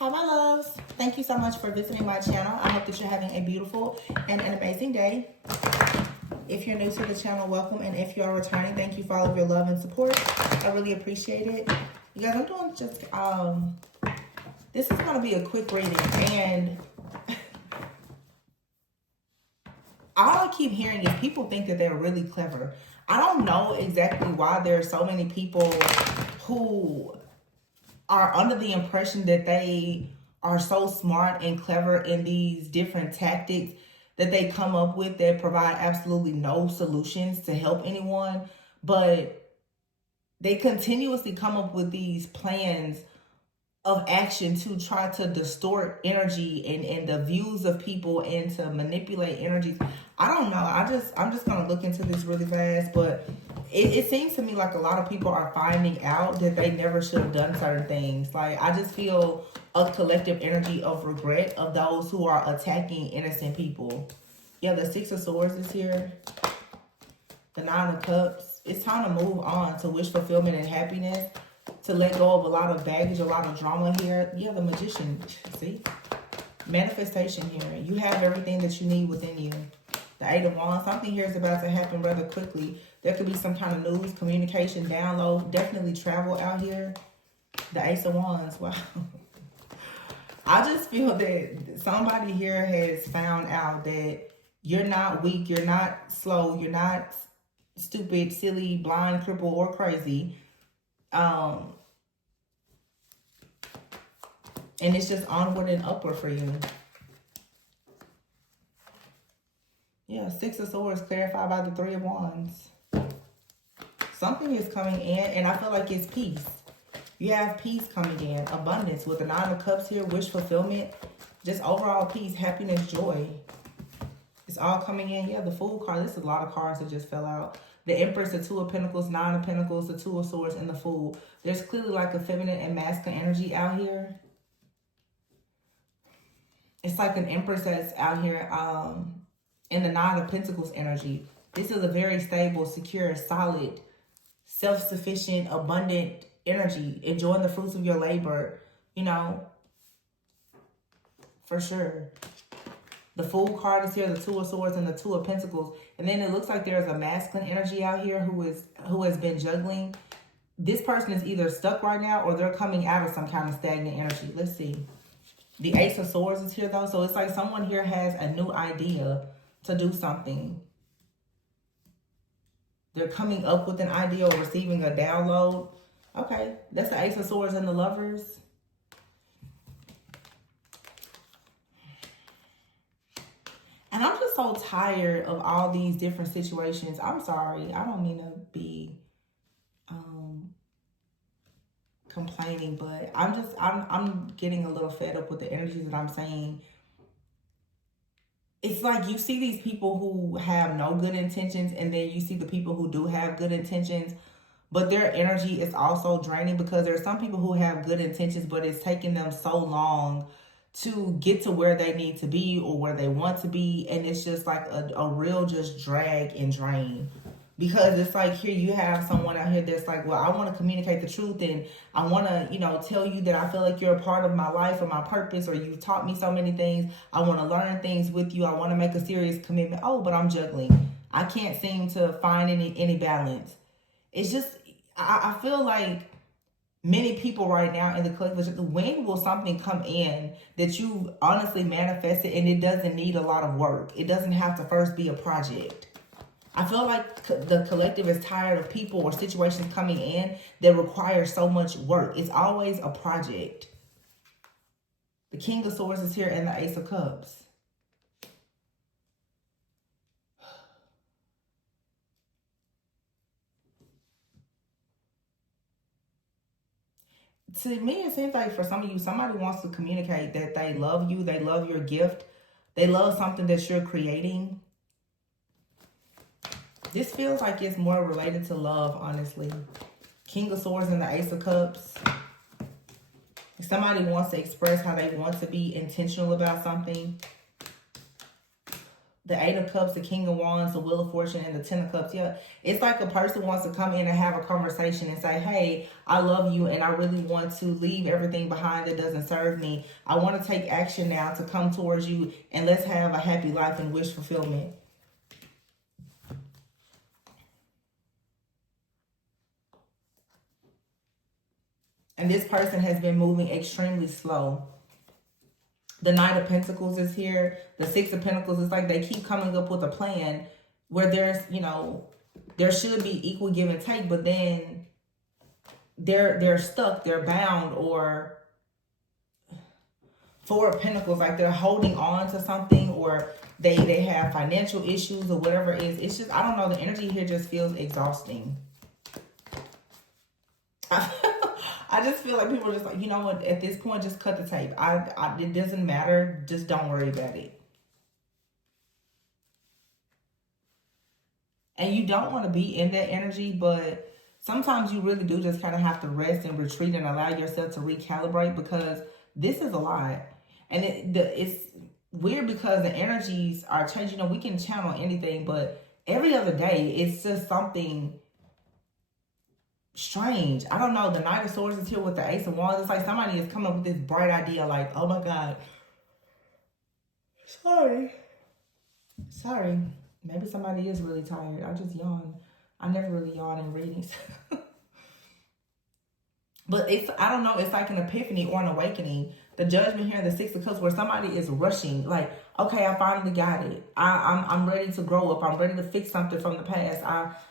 Hi, my loves. Thank you so much for visiting my channel. I hope that you're having a beautiful and an amazing day. If you're new to the channel, welcome. And if you are returning, thank you for all of your love and support. I really appreciate it. You guys, I'm doing just, this is going to be a quick reading. And all I keep hearing is people think that they're really clever. I don't know exactly why there are so many people who are under the impression that they are so smart and clever in these different tactics that they come up with that provide absolutely no solutions to help anyone. But they continuously come up with these plans of action to try to distort energy and the views of people and to manipulate energies. I don't know. I'm just going to look into this really fast, but it seems to me like a lot of people are finding out that they never should have done certain things. Like, I just feel a collective energy of regret of those who are attacking innocent people. Yeah, the Six of Swords is here. The Nine of Cups. It's time to move on to wish fulfillment and happiness. To let go of a lot of baggage, a lot of drama here. Yeah, the Magician. See? Manifestation here. You have everything that you need within you. The Eight of Wands. Something here is about to happen rather quickly. There could be some kind of news, communication, download. Definitely travel out here. The Ace of Wands. Wow. I just feel that somebody here has found out that you're not weak. You're not slow. You're not stupid, silly, blind, crippled, or crazy. And it's just onward and upward for you. Yeah, Six of Swords clarified by the Three of Wands. Something is coming in, and I feel like it's peace. You have peace coming in, abundance with the Nine of Cups here, wish fulfillment, just overall peace, happiness, joy. It's all coming in. Yeah, the Fool card. This is a lot of cards that just fell out. The Empress, the Two of Pentacles, Nine of Pentacles, the Two of Swords, and the Fool. There's clearly like a feminine and masculine energy out here. It's like an Empress that's out here in the Nine of Pentacles energy. This is a very stable, secure, solid, self-sufficient, abundant energy. Enjoying the fruits of your labor, you know, for sure. The Fool card is here, the Two of Swords and the Two of Pentacles. And then it looks like there's a masculine energy out here who has been juggling. This person is either stuck right now or they're coming out of some kind of stagnant energy. Let's see. The Ace of Swords is here though. So it's like someone here has a new idea to do something. They're coming up with an idea or receiving a download. Okay, that's the Ace of Swords and the Lovers. And I'm just so tired of all these different situations. I'm sorry. I don't mean to be complaining, but I'm getting a little fed up with the energies that I'm saying. It's like you see these people who have no good intentions, and then you see the people who do have good intentions, but their energy is also draining because there are some people who have good intentions, but it's taking them so long to get to where they need to be or where they want to be. And it's just like a real just drag and drain. Because it's like here you have someone out here that's like, well, I want to communicate the truth and I want to, you know, tell you that I feel like you're a part of my life or my purpose or you've taught me so many things. I want to learn things with you. I want to make a serious commitment. Oh, but I'm juggling. I can't seem to find any balance. It's just, I feel like many people right now in the collective, when will something come in that you honestly manifested and it doesn't need a lot of work? It doesn't have to first be a project. I feel like the collective is tired of people or situations coming in that require so much work. It's always a project. The King of Swords is here and the Ace of Cups. To me, it seems like for some of you, somebody wants to communicate that they love you, they love your gift, they love something that you're creating. This feels like it's more related to love, honestly. King of Swords and the Ace of Cups. Somebody wants to express how they want to be intentional about something. the Eight of Cups, the King of Wands, the Wheel of Fortune, and the Ten of Cups. Yeah, it's like a person wants to come in and have a conversation and say, hey, I love you and I really want to leave everything behind that doesn't serve me. I want to take action now to come towards you and let's have a happy life and wish fulfillment. And this person has been moving extremely slow. The Knight of Pentacles is here. The Six of Pentacles is like they keep coming up with a plan where there's, you know, there should be equal give and take, but then they're stuck, they're bound, or Four of Pentacles, like they're holding on to something, or they have financial issues or whatever it is. It's just, I don't know, the energy here just feels exhausting. I just feel like people are just like, you know what, at this point, just cut the tape. It doesn't matter. Just don't worry about it. And you don't want to be in that energy, but sometimes you really do just kind of have to rest and retreat and allow yourself to recalibrate, because this is a lot. And it's weird because the energies are changing. You know, we can channel anything, but every other day, it's just something strange. I don't know. The Knight of Swords is here with the Ace of Wands. It's like somebody is coming up with this bright idea like, oh my God. Sorry. Maybe somebody is really tired. I just yawn. I never really yawn in readings. But it's, I don't know, it's like an epiphany or an awakening. The Judgment here, the Six of Cups, where somebody is rushing, like, okay, I finally got it. I'm ready to grow up. I'm ready to fix something from the past.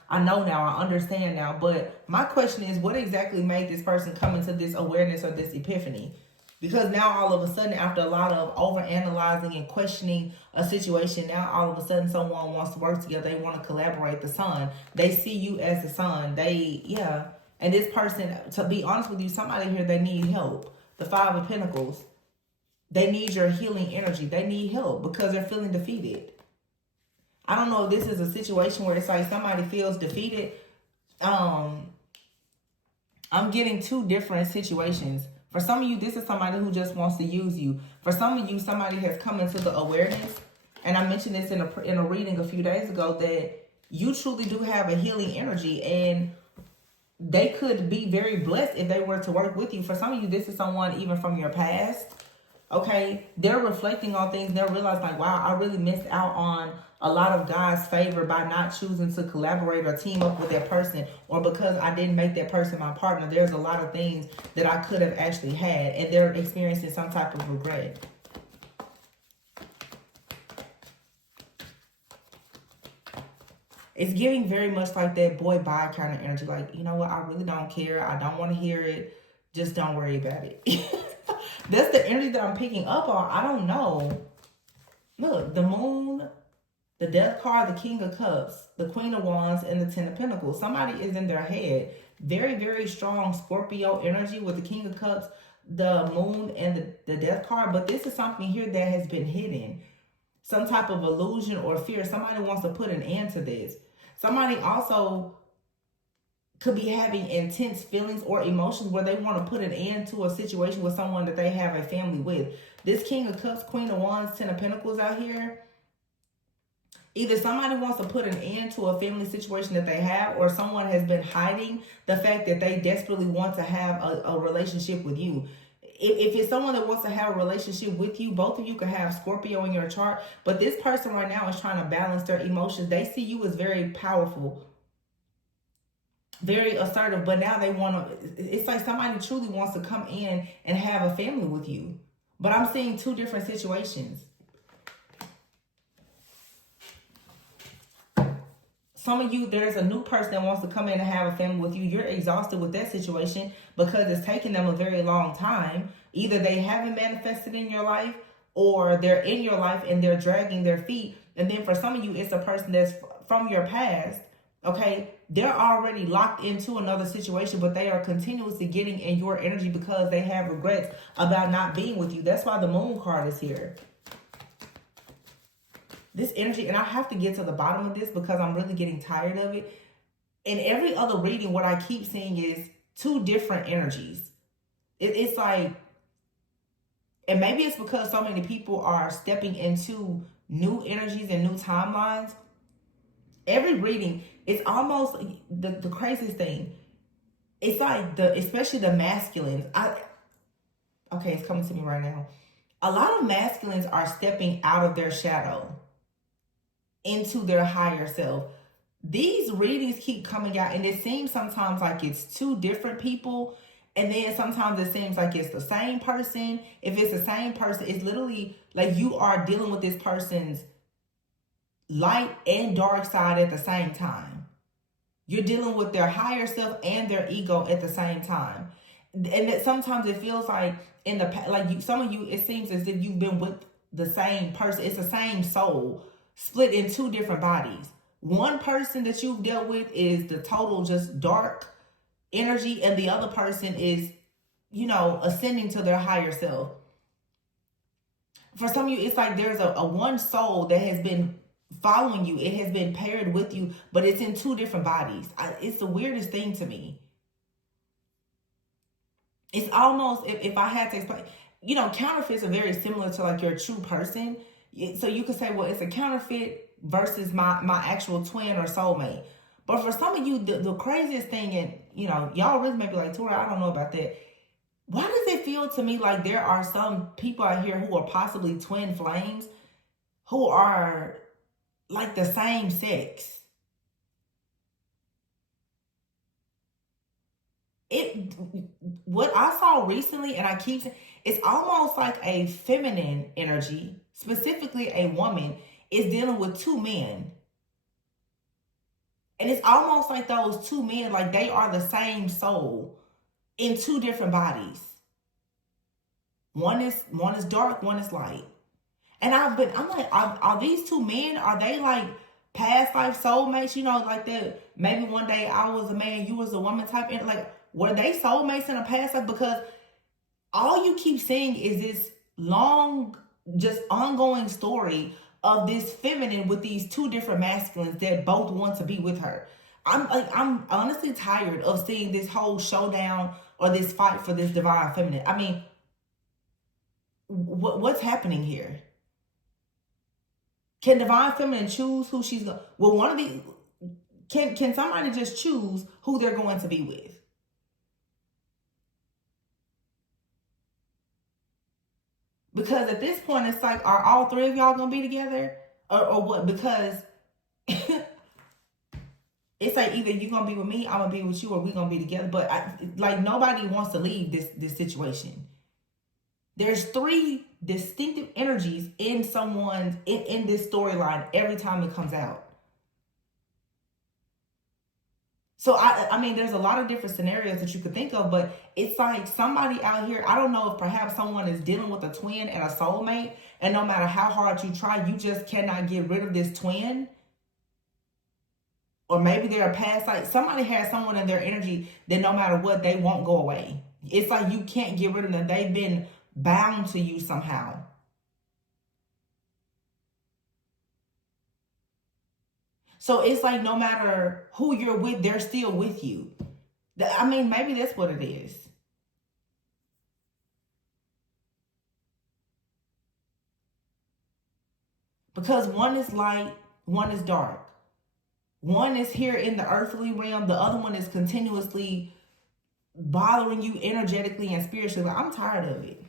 I know now. I understand now. But my question is, what exactly made this person come into this awareness or this epiphany? Because now all of a sudden, after a lot of overanalyzing and questioning a situation, now all of a sudden someone wants to work together. They want to collaborate. The sun. They see you as the sun. And this person, to be honest with you, somebody here, they need help. The Five of Pentacles. They need your healing energy. They need help because they're feeling defeated. I don't know if this is a situation where it's like somebody feels defeated. I'm getting two different situations. For some of you, this is somebody who just wants to use you. For some of you, somebody has come into the awareness. And I mentioned this in a reading a few days ago, that you truly do have a healing energy, and they could be very blessed if they were to work with you. For some of you, this is someone even from your past. Okay, they're reflecting on things. They're realizing like, wow, I really missed out on a lot of God's favor by not choosing to collaborate or team up with that person, or because I didn't make that person my partner. There's a lot of things that I could have actually had, and they're experiencing some type of regret. It's giving very much like that boy bye kind of energy. Like, you know what? I really don't care. I don't want to hear it. Just don't worry about it. That's the energy that I'm picking up on. I don't know. Look, the Moon, the Death card, the King of Cups, the Queen of Wands, and the Ten of Pentacles. Somebody is in their head. Very, very strong Scorpio energy with the King of Cups, the Moon, and the Death card. But this is something here that has been hidden. Some type of illusion or fear. Somebody wants to put an end to this. Somebody also could be having intense feelings or emotions where they want to put an end to a situation with someone that they have a family with. This King of Cups, Queen of Wands, Ten of Pentacles out here. Either somebody wants to put an end to a family situation that they have, or someone has been hiding the fact that they desperately want to have a relationship with you. If it's someone that wants to have a relationship with you, both of you could have Scorpio in your chart. But this person right now is trying to balance their emotions. They see you as very powerful, very assertive, but now they want to, it's like somebody truly wants to come in and have a family with you. But I'm seeing two different situations. Some of you, there's a new person that wants to come in and have a family with you. You're exhausted with that situation because it's taking them a very long time. Either they haven't manifested in your life, or they're in your life and they're dragging their feet. And then for some of you, it's a person that's from your past. Okay, they're already locked into another situation, but they are continuously getting in your energy because they have regrets about not being with you. That's why the Moon card is here. This energy, and I have to get to the bottom of this because I'm really getting tired of it. In every other reading, what I keep seeing is two different energies. It's like, and maybe it's because so many people are stepping into new energies and new timelines. Every reading, it's almost the craziest thing. It's like especially the masculines. Okay, it's coming to me right now. A lot of masculines are stepping out of their shadow into their higher self. These readings keep coming out, and it seems sometimes like it's two different people, and then sometimes it seems like it's the same person. If it's the same person, it's literally like you are dealing with this person's light and dark side at the same time. You're dealing with their higher self and their ego at the same time. And that sometimes it feels like in the like some of you, it seems as if you've been with the same person. It's the same soul split in two different bodies. One person that you've dealt with is the total just dark energy, and the other person is, ascending to their higher self. For some of you, it's like there's a one soul that has been following you. It has been paired with you, but it's in two different bodies. It's the weirdest thing to me. It's almost, if I had to explain, counterfeits are very similar to like your true person. So you could say, well, it's a counterfeit versus my actual twin or soulmate. But for some of you, the craziest thing, and y'all really may be like, Tori, I don't know about that. Why does it feel to me like there are some people out here who are possibly twin flames who are like the same sex? What I saw recently, and I keep saying, it's almost like a feminine energy, specifically a woman, is dealing with two men. And it's almost like those two men, like they are the same soul in two different bodies. One is dark, one is light. And I'm like, are these two men, are they like past life soulmates? Like that, maybe one day I was a man, you was a woman type. And like, were they soulmates in a past life? Because all you keep saying is this long, just ongoing story of this feminine with these two different masculines that both want to be with her. I'm honestly tired of seeing this whole showdown or this fight for this divine feminine. I mean, what's happening here? Can divine feminine choose who she's going? Well, one of these, can somebody just choose who they're going to be with? Because at this point, it's like, are all three of y'all gonna be together, or what? Because it's like either you're gonna be with me, I'm gonna be with you, or we gonna be together. But like nobody wants to leave this situation. There's three distinctive energies in someone's in this storyline every time it comes out. So I mean, there's a lot of different scenarios that you could think of, but it's like somebody out here, I don't know if perhaps someone is dealing with a twin and a soulmate, and no matter how hard you try, you just cannot get rid of this twin. Or maybe they're a past, like somebody has someone in their energy that no matter what, they won't go away. It's like you can't get rid of them. They've been bound to you somehow. So it's like no matter who you're with, they're still with you. I mean, maybe that's what it is. Because one is light, one is dark. One is here in the earthly realm, the other one is continuously bothering you energetically and spiritually. Like, I'm tired of it,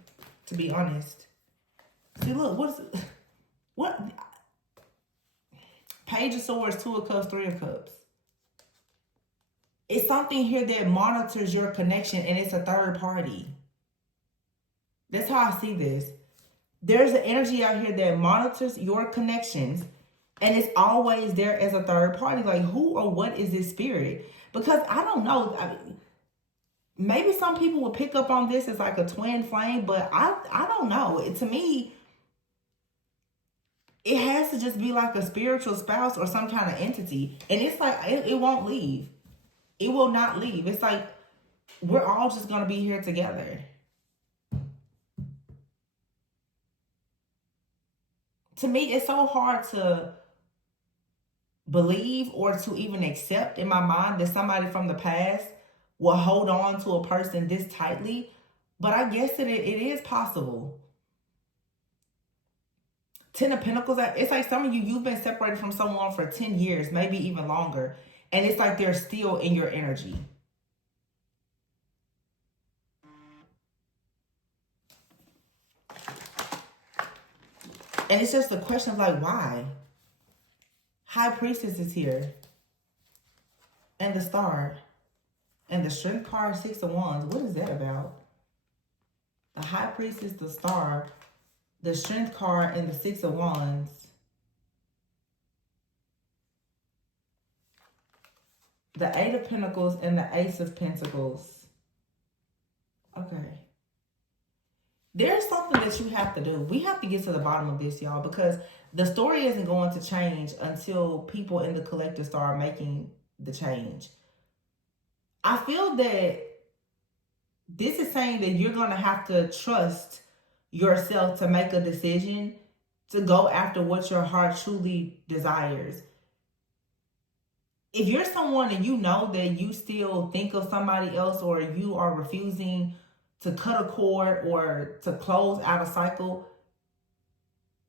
to be honest. See, look, what? Page of Swords, Two of Cups, Three of Cups. It's something here that monitors your connection, and it's a third party. That's how I see this. There's an energy out here that monitors your connections, and it's always there as a third party. Like, who or what is this spirit? Because I don't know. Maybe some people will pick up on this as like a twin flame, but I don't know. To me, it has to just be like a spiritual spouse or some kind of entity. And it's like, it won't leave. It will not leave. It's like, we're all just going to be here together. To me, it's so hard to believe or to even accept in my mind that somebody from the past will hold on to a person this tightly. But I guess that it is possible. Ten of Pentacles, it's like some of you, you've been separated from someone for 10 years, maybe even longer. And it's like they're still in your energy. And it's just a question of like, why? High Priestess is here. And the Star. And the Strength card, Six of Wands. What is that about? The High Priestess, the Star, the Strength card, and the Six of Wands. The Eight of Pentacles and the Ace of Pentacles. Okay. There's something that you have to do. We have to get to the bottom of this, y'all, because the story isn't going to change until people in the collective start making the change. I feel that this is saying that you're going to have to trust yourself to make a decision to go after what your heart truly desires. If you're someone and you know that you still think of somebody else, or you are refusing to cut a cord or to close out a cycle,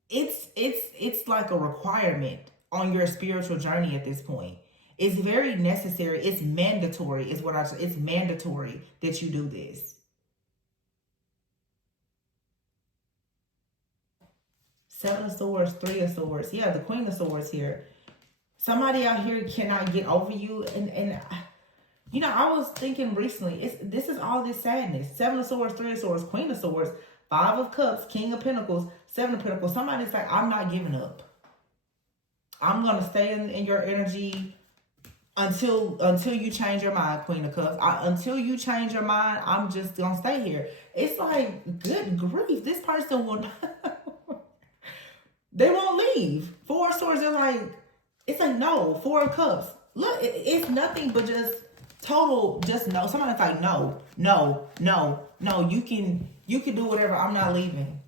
it's like a requirement on your spiritual journey at this point. It's very necessary. It's mandatory is what I say. It's mandatory that you do this. Seven of Swords, Three of Swords. Yeah, the Queen of Swords here. Somebody out here cannot get over you. And you know, I was thinking recently, this is all this sadness. Seven of Swords, Three of Swords, Queen of Swords, Five of Cups, King of Pentacles, Seven of Pentacles. Somebody's like, I'm not giving up. I'm going to stay in your energy until you change your mind, Queen of Cups. Until you change your mind, I'm just going to stay here. It's like, good grief, this person will not, they won't leave. Four of Swords, they're like, it's like, no. Four of Cups. Look, it's nothing but just total, just no. Somebody's like, no. You can do whatever. I'm not leaving.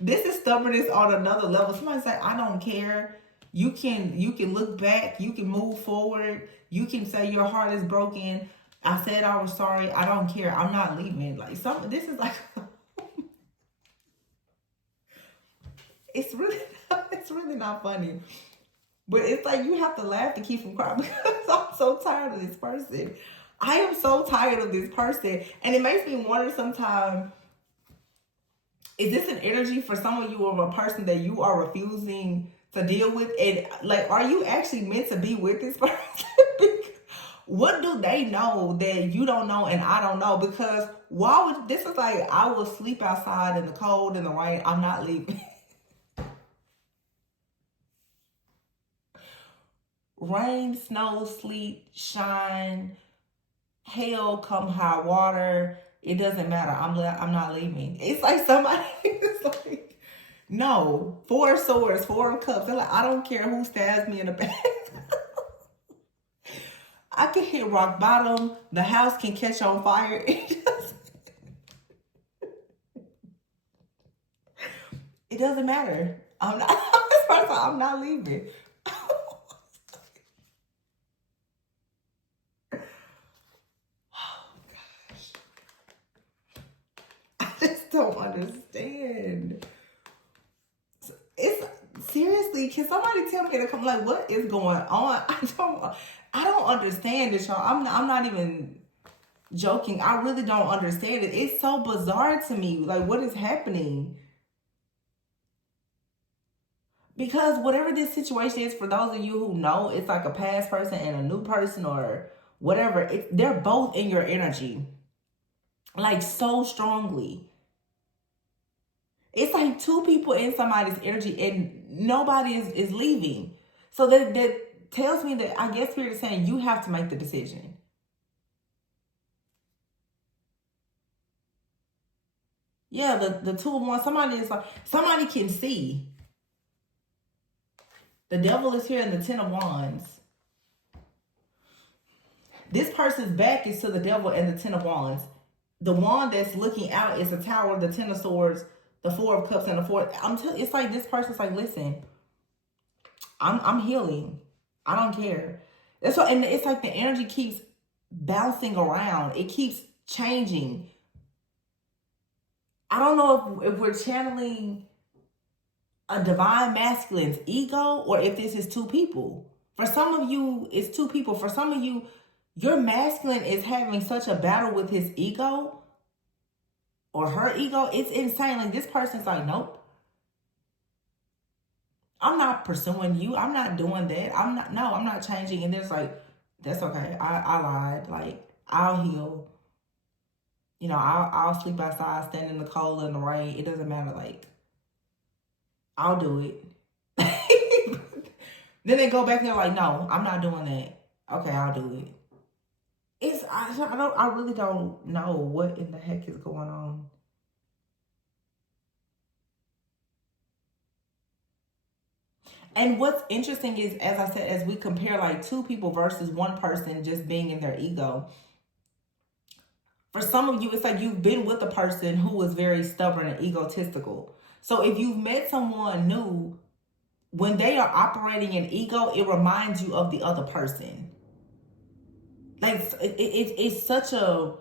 This is stubbornness on another level. Somebody's like, I don't care. You can look back. You can move forward. You can say your heart is broken. I said I was sorry. I don't care. I'm not leaving. Like this is like. It's really not funny. But it's like you have to laugh to keep from crying because I'm so tired of this person. I am so tired of this person. And it makes me wonder sometimes, is this an energy for some of you of a person that you are refusing to deal with? And like, are you actually meant to be with this person? What do they know that you don't know and I don't know? Because this is like, I will sleep outside in the cold and the rain. I'm not leaving. Rain, snow, sleet, shine, hail, come high water. It doesn't matter. I'm not leaving. It's like somebody is like, no. Four of Swords, Four of Cups. They're like, I don't care who stabs me in the back. I can hit rock bottom. The house can catch on fire. It doesn't matter. I'm not leaving. Don't understand. It's seriously, can somebody tell me to come? Like, what is going on? I don't understand it, y'all. I'm not even joking. I really don't understand it. It's so bizarre to me. Like, what is happening? Because whatever this situation is, for those of you who know, it's like a past person and a new person or whatever. They're both in your energy, like so strongly. It's like two people in somebody's energy and nobody is leaving. So that tells me that, I guess Spirit is saying you have to make the decision. Yeah, the Two of Wands, somebody can see. The Devil is here in the Ten of Wands. This person's back is to the Devil and the Ten of Wands. The wand that's looking out is the Tower, the Ten of Swords, the Four of Cups, and the Four. It's like this person's like, listen, I'm healing. I don't care. That's what, and it's like the energy keeps bouncing around. It keeps changing. I don't know if we're channeling a divine masculine's ego or if this is two people. For some of you, it's two people. For some of you, your masculine is having such a battle with his ego or her ego. It's insane. Like, this person's like, nope, I'm not pursuing you. I'm not doing that. I'm not changing. And there's like, that's okay. I lied. Like, I'll heal. You know, I'll sleep outside, stand in the cold and the rain. It doesn't matter. Like, I'll do it. Then they go back and they're like, no, I'm not doing that. Okay, I'll do it. I really don't know what in the heck is going on. And what's interesting is, as I said, as we compare like two people versus one person just being in their ego, for some of you, it's like you've been with a person who was very stubborn and egotistical. So if you've met someone new, when they are operating in ego, it reminds you of the other person. Like, it's such a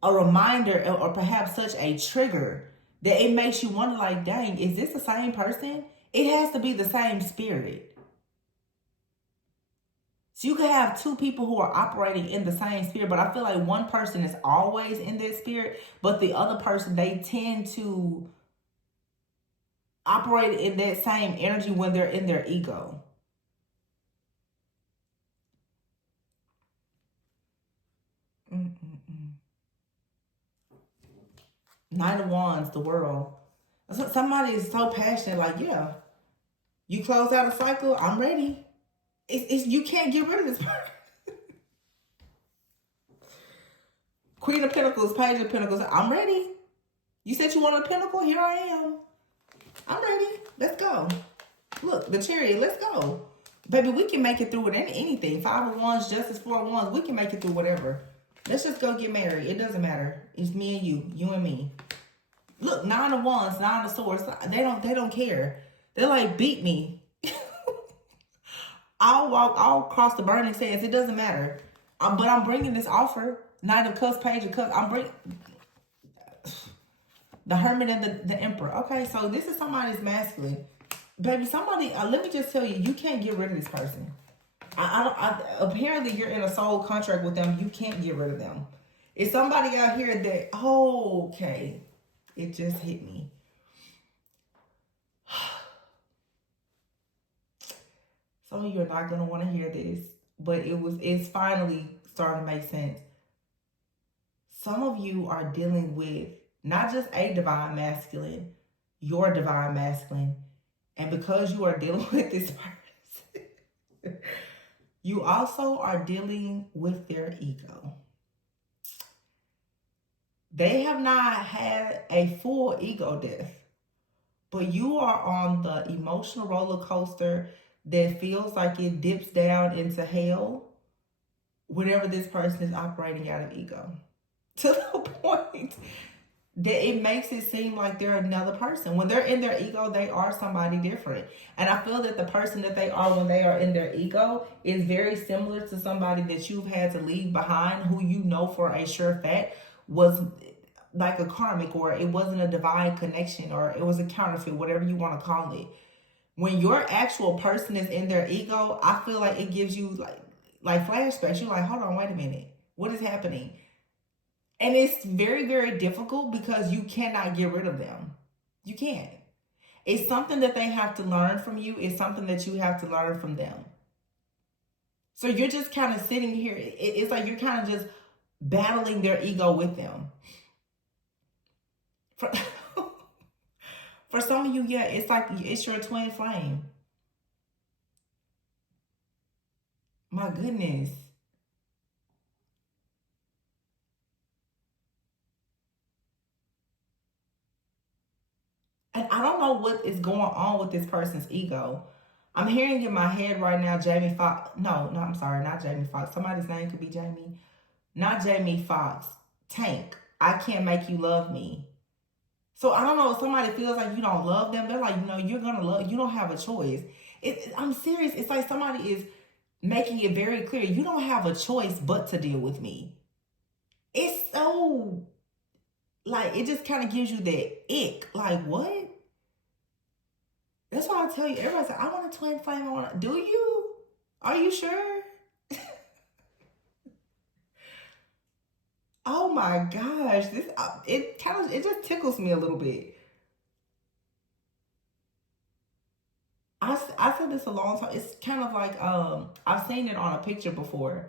reminder, or perhaps such a trigger, that it makes you wonder, like, dang, is this the same person? It has to be the same spirit. So you could have two people who are operating in the same spirit, but I feel like one person is always in their spirit, but the other person, they tend to operate in that same energy when they're in their ego. Nine of Wands, the world. Somebody is so passionate, like, yeah, you close out a cycle, I'm ready. You can't get rid of this person. Queen of Pentacles, Page of Pentacles, I'm ready. You said you wanted a pentacle, here I am. I'm ready, let's go. Look, the Chariot, let's go. Baby, we can make it through with anything. Five of Wands, Justice, Four of Wands, we can make it through whatever. Let's just go get married. It doesn't matter. It's me and you and me. Look, Nine of Wands, Nine of Swords, they don't care. They're like, beat me. I'll cross the burning sands. It doesn't matter. But I'm bringing this offer. Knight of Cups, Page of Cups. I'm bringing the Hermit and the Emperor. Okay, so this is somebody's masculine. Baby, somebody, let me just tell you, you can't get rid of this person. Apparently, you're in a soul contract with them. You can't get rid of them. It's somebody out here that, okay, it just hit me. Some of you are not going to want to hear this, but it's finally starting to make sense. Some of you are dealing with not just a divine masculine, your divine masculine. And because you are dealing with this person, you also are dealing with their ego. They have not had a full ego death, but you are on the emotional roller coaster that feels like it dips down into hell whenever this person is operating out of ego. To the point that it makes it seem like they're another person. When they're in their ego, they are somebody different. And I feel that the person that they are when they are in their ego is very similar to somebody that you've had to leave behind, who you know for a sure fact was like a karmic, or it wasn't a divine connection, or it was a counterfeit, whatever you want to call it. When your actual person is in their ego, I feel like it gives you like flashbacks. You're like, hold on, wait a minute. What is happening? And it's very, very difficult because you cannot get rid of them. You can't. It's something that they have to learn from you. It's something that you have to learn from them. So you're just kind of sitting here. It's like you're kind of just battling their ego with them. For some of you, yeah, it's like it's your twin flame. My goodness. And I don't know what is going on with this person's ego. I'm hearing in my head right now, Jamie Foxx. No, I'm sorry, not Jamie Foxx. Somebody's name could be Jamie. Not Jamie Foxx. Tank. I can't make you love me. So I don't know if somebody feels like you don't love them. They're like, you're going to love. You don't have a choice. I'm serious. It's like somebody is making it very clear. You don't have a choice but to deal with me. It's so Like, it just kind of gives you that ick. Like, what? That's why I tell you, everybody say, I want a twin flame. Do you? Are you sure? Oh my gosh. It just tickles me a little bit. I said this a long time. It's kind of like, I've seen it on a picture before.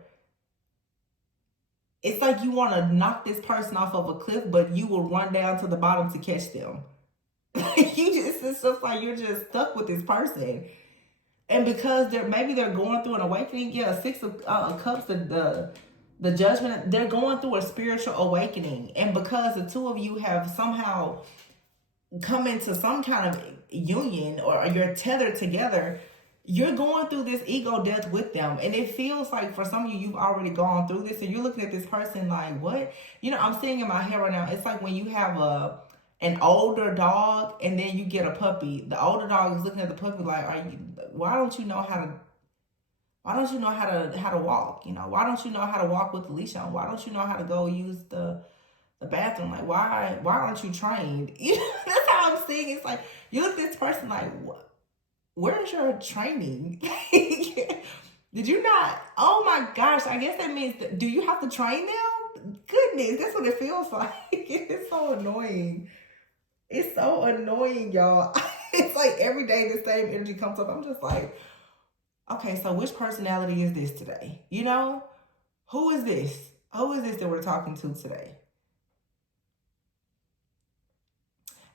It's like you want to knock this person off of a cliff, but you will run down to the bottom to catch them. It's just like you're just stuck with this person. And because they're going through an awakening. Yeah, Six of Cups, the judgment, they're going through a spiritual awakening. And because the two of you have somehow come into some kind of union, or you're tethered together, you're going through this ego death with them. And it feels like for some of you, you've already gone through this, and you're looking at this person like, what? I'm seeing in my head right now, it's like when you have an older dog and then you get a puppy. The older dog is looking at the puppy like, why don't you know how to walk? Why don't you know how to walk with the leash on? Why don't you know how to go use the bathroom? Like, why aren't you trained? That's how I'm seeing. It's like you look at this person like, what? Where's your training? Did you not? Oh my gosh! I guess that means do you have to train them? Goodness, that's what it feels like. It's so annoying. It's so annoying, y'all. It's like every day the same energy comes up. I'm just like, okay, so which personality is this today? Who is this? Who is this that we're talking to today?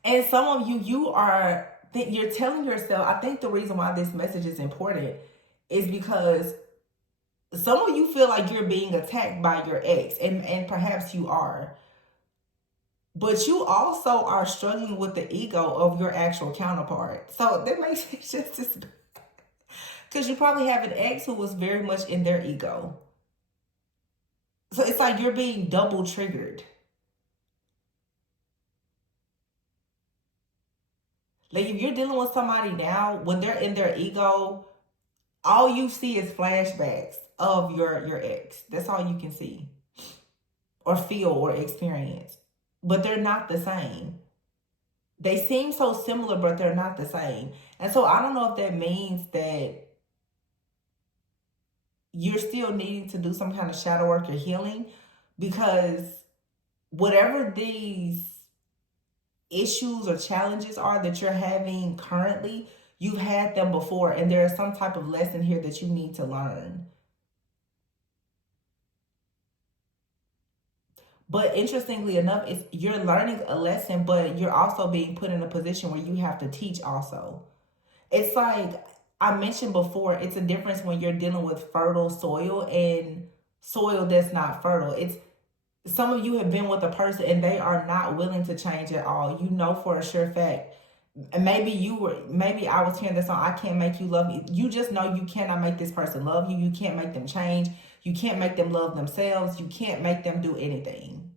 And some of you're telling yourself, I think the reason why this message is important is because some of you feel like you're being attacked by your ex, and perhaps you are. But you also are struggling with the ego of your actual counterpart. So that makes it just as bad. Because you probably have an ex who was very much in their ego. So it's like you're being double triggered. Like if you're dealing with somebody now, when they're in their ego, all you see is flashbacks of your ex. That's all you can see or feel or experience. But they're not the same. They seem so similar, but they're not the same. And so I don't know if that means that you're still needing to do some kind of shadow work or healing, because whatever these issues or challenges are that you're having currently, you've had them before, and there is some type of lesson here that you need to learn. But interestingly enough, you're learning a lesson, but you're also being put in a position where you have to teach also. It's like I mentioned before, it's a difference when you're dealing with fertile soil and soil that's not fertile. It's some of you have been with a person and they are not willing to change at all. For a sure fact. And maybe I was hearing this song, I can't make you love me. You just know you cannot make this person love you. You can't make them change. You can't make them love themselves. You can't make them do anything.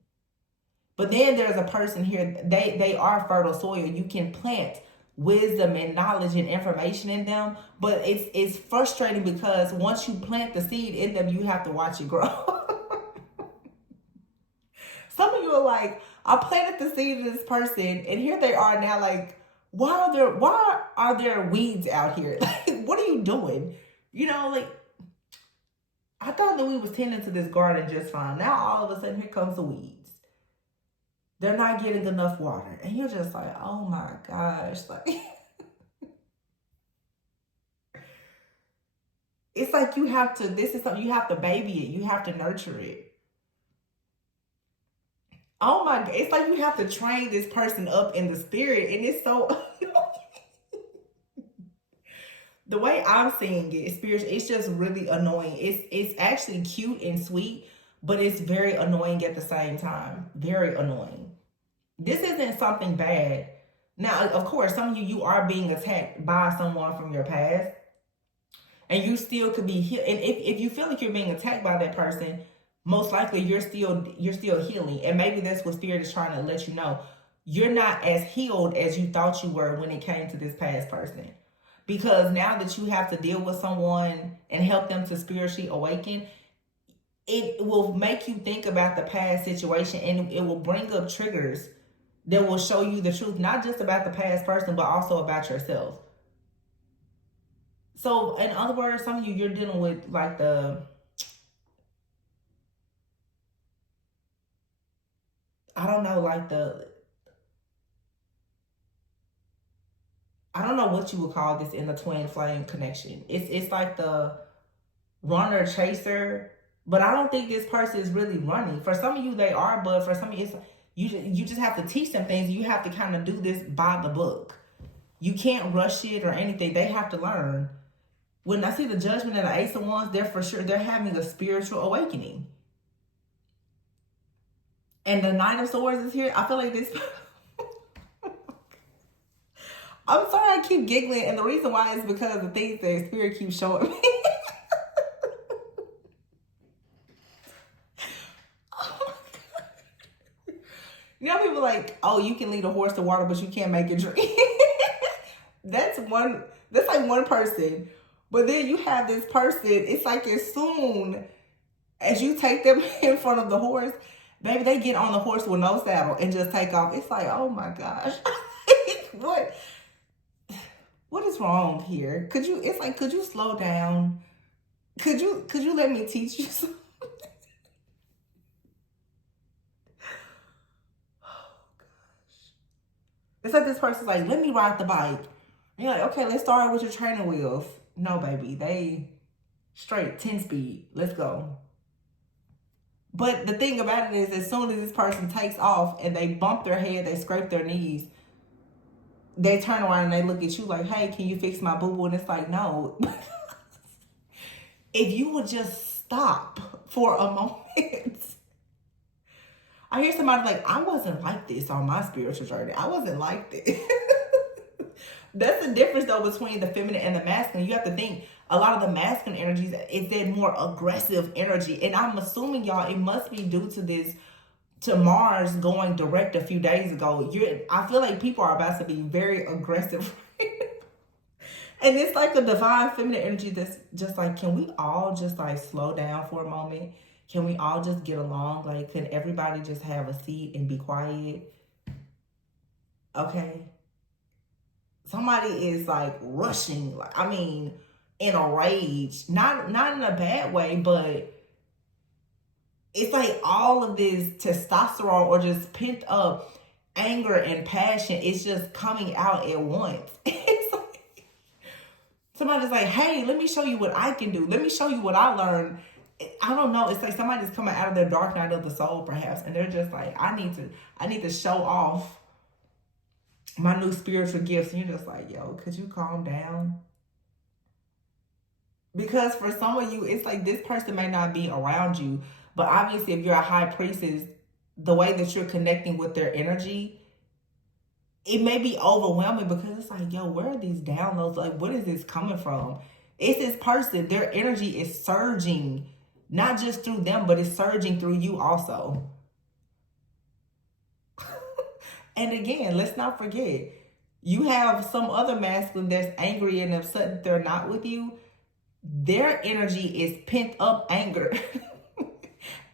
But then there's a person here, they are fertile soil. You can plant wisdom and knowledge and information in them, but it's frustrating because once you plant the seed in them, you have to watch it grow. Some of you are like, I planted the seed in this person, and here they are now. Like, why are there weeds out here? Like, what are you doing? Like, I thought that we was tending to this garden just fine. Now all of a sudden, here comes the weeds. They're not getting enough water, and you're just like, oh my gosh, like. It's like this is something you have to baby it. You have to nurture it. Oh my God. It's like you have to train this person up in the spirit. And it's so, the way I'm seeing it, spiritual, it's just really annoying. It's actually cute and sweet, but it's very annoying at the same time. Very annoying. This isn't something bad. Now, of course, some of you are being attacked by someone from your past. And you still could be healed. And if you feel like you're being attacked by that person, most likely you're still healing. And maybe that's what Spirit is trying to let you know. You're not as healed as you thought you were when it came to this past person. Because now that you have to deal with someone and help them to spiritually awaken, it will make you think about the past situation, and it will bring up triggers that will show you the truth, not just about the past person, but also about yourself. So, in other words, some of you, you're dealing with like I don't know, like I don't know what you would call this in the twin flame connection. It's like the runner chaser, but I don't think this person is really running. For some of you, they are, but for some of you, it's you just have to teach them things. You have to kind of do this by the book. You can't rush it or anything. They have to learn. When I see the Judgment and the Ace of Wands, they're for sure, they're having a spiritual awakening. And the Nine of Swords is here. I feel like this... I'm sorry I keep giggling, and the reason why is because of the things that Spirit keeps showing me. You know, people like, oh, you can lead a horse to water, but you can't make it drink. That's like one person. But then you have this person, it's like as soon as you take them in front of the horse, baby, they get on the horse with no saddle and just take off. It's like, oh my gosh. What is wrong here? Could you slow down? Could you let me teach you something? It's like this person's like, let me ride the bike. And you're like, okay, let's start with your training wheels. No, baby, they straight 10 speed. Let's go. But the thing about it is, as soon as this person takes off and they bump their head, they scrape their knees, they turn around and they look at you like, hey, can you fix my boo-boo? And it's like, no. If you would just stop for a moment. I hear somebody like, I wasn't like this on my spiritual journey. I wasn't like this. That's the difference, though, between the feminine and the masculine. You have to think, a lot of the masculine energies is that more aggressive energy. And I'm assuming, y'all, it must be due to this, to Mars going direct a few days ago. I feel like people are about to be very aggressive. And it's like a divine feminine energy that's just like, can we all just like slow down for a moment? Can we all just get along? Like, can everybody just have a seat and be quiet? Okay. Somebody is like rushing, like, I mean, in a rage. Not in a bad way, but it's like all of this testosterone or just pent up anger and passion is just coming out at once. It's like, somebody's like, hey, let me show you what I can do. Let me show you what I learned. I don't know. It's like somebody's coming out of their dark night of the soul, perhaps, and they're just like, I need to show off my new spiritual gifts. And you're just like, yo, could you calm down? Because for some of you, it's like this person may not be around you, but obviously if you're a high priestess, the way that you're connecting with their energy, it may be overwhelming because it's like, yo, where are these downloads? Like, what is this coming from? It's this person, their energy is surging, not just through them, but it's surging through you also. And again, let's not forget, you have some other masculine that's angry and upset that they're not with you. Their energy is pent up anger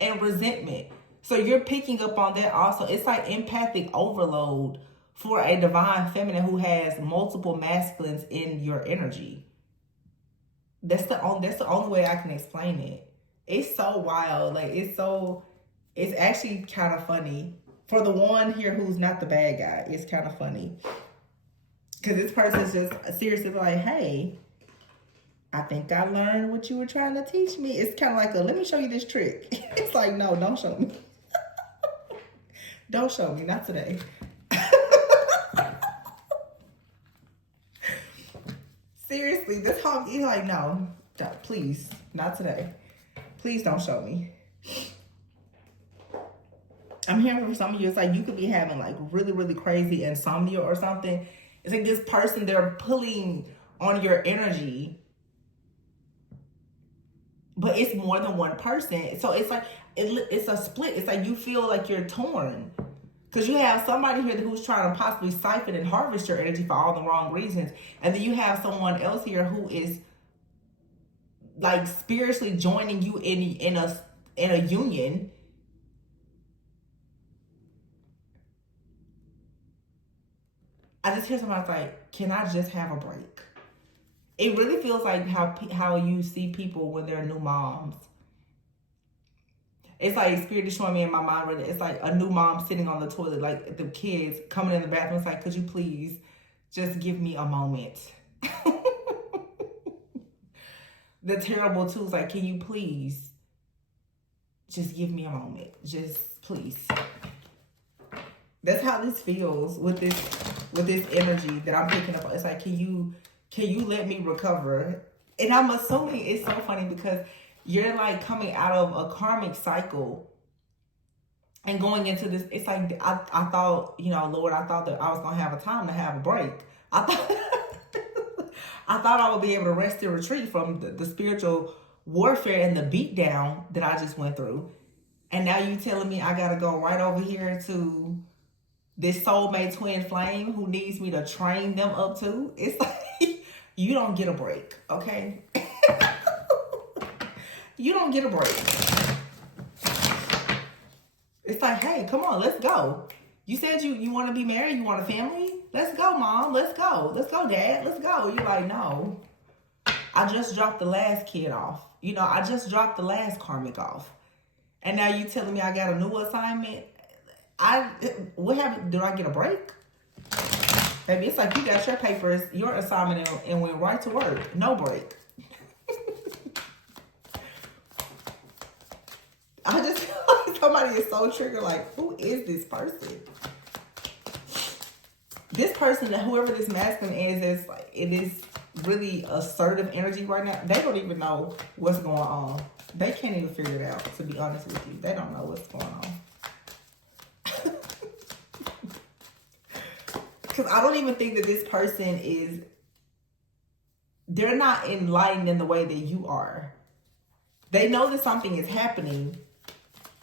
and resentment. So you're picking up on that also. It's like empathic overload for a divine feminine who has multiple masculines in your energy. That's the only way I can explain it. It's so wild. Like, it's actually kind of funny. For the one here who's not the bad guy, it's kind of funny. Because this person's just seriously like, hey, I think I learned what you were trying to teach me. It's kind of like let me show you this trick. It's like, no, don't show me. Don't show me, not today. Seriously, this whole, he's like, no, please, not today. Please don't show me. I'm hearing from some of you, it's like you could be having like really, really crazy insomnia or something. It's like this person, they're pulling on your energy, but it's more than one person. So it's like, it's a split. It's like you feel like you're torn. Because you have somebody here who's trying to possibly siphon and harvest your energy for all the wrong reasons. And then you have someone else here who is like spiritually joining you in in a union, I just hear somebody like, can I just have a break? It really feels like how you see people when they're new moms. It's like Spirit is showing me in my mind, really. It's like a new mom sitting on the toilet, like the kids coming in the bathroom. It's like, could you please just give me a moment? The terrible too is like, can you please just give me a moment? Just please. That's how this feels with this energy that I'm picking up. It's like, can you let me recover? And I'm assuming it's so funny because you're like coming out of a karmic cycle and going into this. It's like, I thought, Lord, I thought that I was going to have a time to have a break. I thought I would be able to rest and retreat from the spiritual warfare and the beatdown that I just went through. And now you telling me I got to go right over here to this soulmate twin flame who needs me to train them up too. It's like, you don't get a break, okay? You don't get a break. It's like, hey, come on, let's go. You said you want to be married, you want a family? Let's go, Mom. Let's go. Let's go, Dad. Let's go. You're like, no. I just dropped the last kid off. I just dropped the last karmic off. And now you telling me I got a new assignment? What happened? Did I get a break? Baby, it's like you got your papers, your assignment, and went right to work. No break. I just feel like somebody is so triggered, like, who is this person? This person, whoever this masculine is like, it is really assertive energy right now. They don't even know what's going on. They can't even figure it out, to be honest with you. They don't know what's going on. Because I don't even think that this person they're not enlightened in the way that you are. They know that something is happening,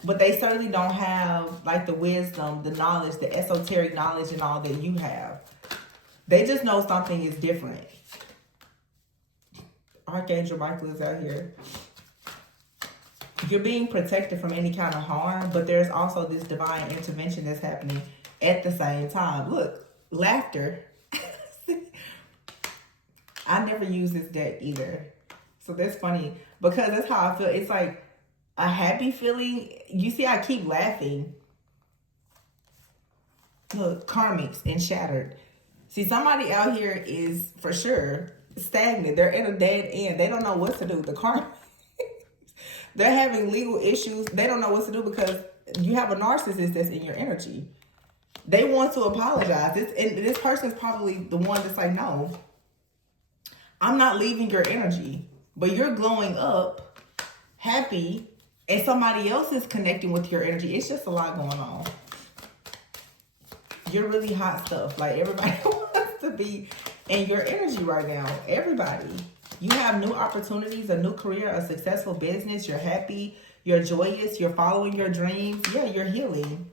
but they certainly don't have like the wisdom, the knowledge, the esoteric knowledge and all that you have. They just know something is different. Archangel Michael is out here. You're being protected from any kind of harm, but there's also this divine intervention that's happening at the same time. Look, laughter. I never use this deck either. So that's funny because that's how I feel. It's like a happy feeling. You see, I keep laughing. Look, karmics and shattered. See, somebody out here is for sure stagnant. They're at a dead end. They don't know what to do. The karmics. They're having legal issues. They don't know what to do because you have a narcissist that's in your energy. They want to apologize. This person's probably the one that's like, no, I'm not leaving your energy. But you're glowing up, happy, and somebody else is connecting with your energy. It's just a lot going on. You're really hot stuff. Like, everybody wants to be in your energy right now. Everybody. You have new opportunities, a new career, a successful business. You're happy. You're joyous. You're following your dreams. Yeah, you're healing.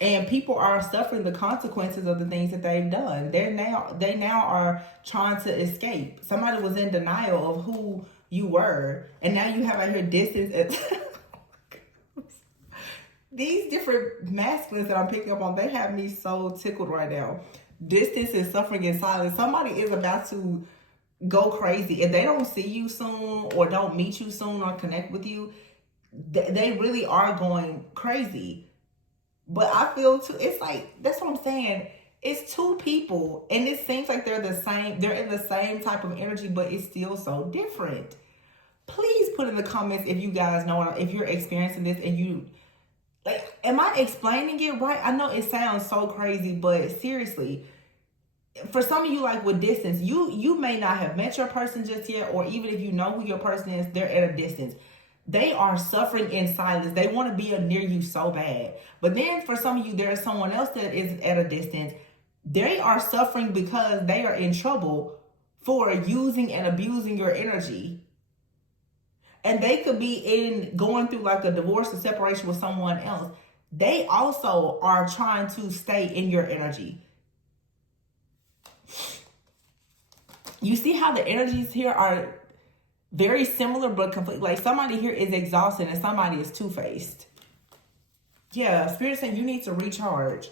And people are suffering the consequences of the things that they've done. They now are trying to escape. Somebody was in denial of who you were. And now you have out here distance. These different masculines that I'm picking up on, they have me so tickled right now. Distance and suffering in silence. Somebody is about to go crazy. If they don't see you soon or don't meet you soon or connect with you, they really are going crazy. But I feel too, it's like, that's what I'm saying. It's two people and it seems like they're the same. They're in the same type of energy, but it's still so different. Please put in the comments if you guys know, if you're experiencing this and you, like, am I explaining it right? I know it sounds so crazy, but seriously, for some of you, like with distance, you may not have met your person just yet, or even if you know who your person is, they're at a distance. They are suffering in silence. They want to be near you so bad. But then for some of you, there's someone else that is at a distance. They are suffering because they are in trouble for using and abusing your energy. And they could be going through like a divorce or separation with someone else. They also are trying to stay in your energy. You see how the energies here are, Very similar but complete. Like somebody here is exhausted and somebody is two-faced. Yeah, Spirit saying you need to recharge.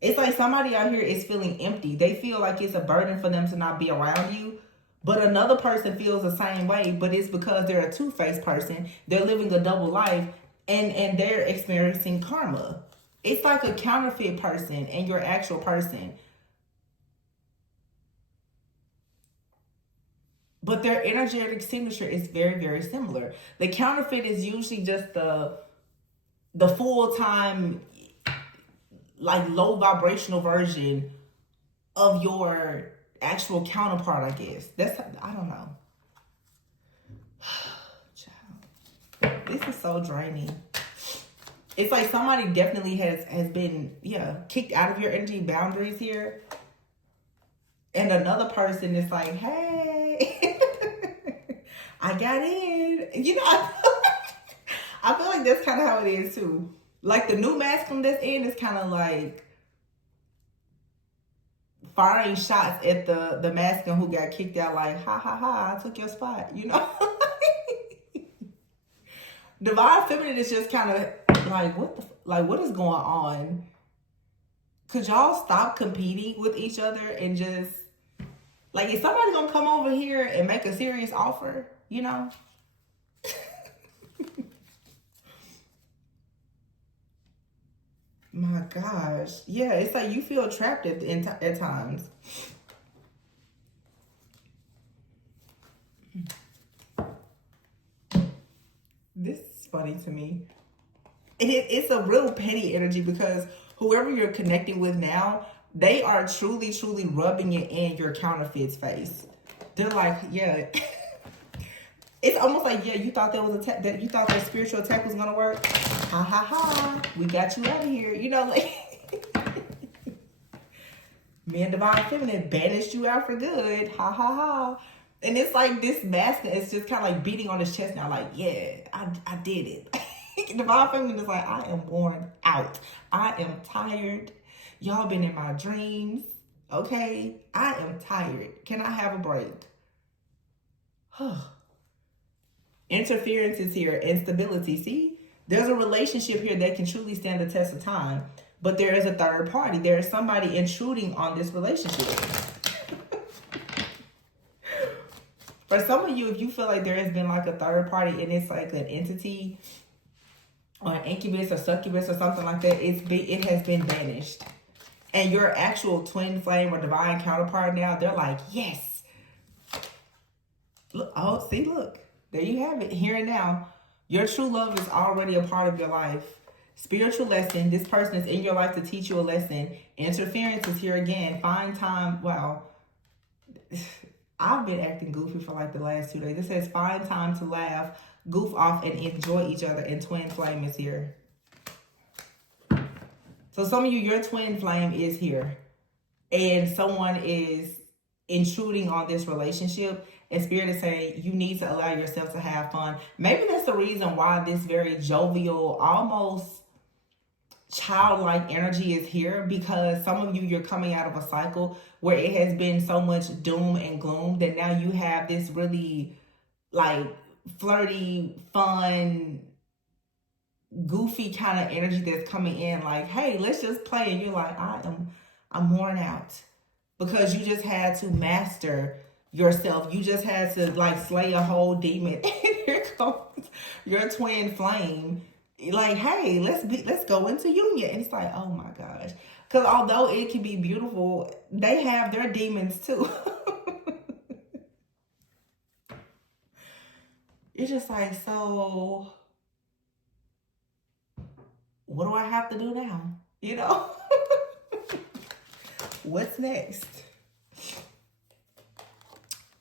It's like somebody out here is feeling empty. They feel like it's a burden for them to not be around you. But another person feels the same way, but it's because they're a two-faced person. They're living a double life and they're experiencing karma. It's like a counterfeit person and your actual person. But their energetic signature is very, very similar. The counterfeit is usually just the full-time, like low vibrational version of your actual counterpart, I guess. That's, I don't know. Child. This is so draining. It's like somebody definitely has been, yeah, kicked out of your energy boundaries here. And another person is like, hey, I got in. You know, I feel like that's kind of how it is too. Like the new masculine that's in is kind of like firing shots at the masculine who got kicked out, like, ha ha ha, I took your spot, you know? Divine feminine is just kind of like, what is going on? Could y'all stop competing with each other and just, like, is somebody gonna come over here and make a serious offer, you know? My gosh. Yeah, it's like you feel trapped at times. This is funny to me. And it's a real petty energy because whoever you're connecting with now, they are truly, truly rubbing it in your counterfeit's face. They're like, yeah. It's almost like, yeah, you thought that you thought that spiritual attack was gonna work. Ha ha ha. We got you out of here. You know, like me and Divine Feminine banished you out for good. Ha ha ha. And it's like this masculine is just kind of like beating on his chest now, like, yeah, I did it. Divine Feminine is like, I am worn out. I am tired. Y'all been in my dreams. Okay? I am tired. Can I have a break? Interference is here. Instability. See? There's a relationship here that can truly stand the test of time. But there is a third party. There is somebody intruding on this relationship. For some of you, if you feel like there has been like a third party and it's like an entity or an incubus or succubus or something like that, it has been banished. And your actual twin flame or divine counterpart now, they're like, yes. Look, oh, see, look. There you have it, here and now. Your true love is already a part of your life. Spiritual lesson. This person is in your life to teach you a lesson. Interference is here again. Find time. Wow. I've been acting goofy for like the last 2 days. It says find time to laugh, goof off, and enjoy each other. And twin flame is here. So some of you, your twin flame is here. And someone is intruding on this relationship. And Spirit is saying you need to allow yourself to have fun. Maybe that's the reason why this very jovial, almost childlike energy is here, because some of you, you're coming out of a cycle where it has been so much doom and gloom that now you have this really like flirty, fun, goofy kind of energy that's coming in like, hey, let's just play. And you're like, I'm worn out because you just had to master yourself. You just had to like slay a whole demon. And here comes your twin flame. Like, hey, let's go into union. And it's like, oh my gosh. Because although it can be beautiful, they have their demons too. It's just like, so what do I have to do now? You know? What's next?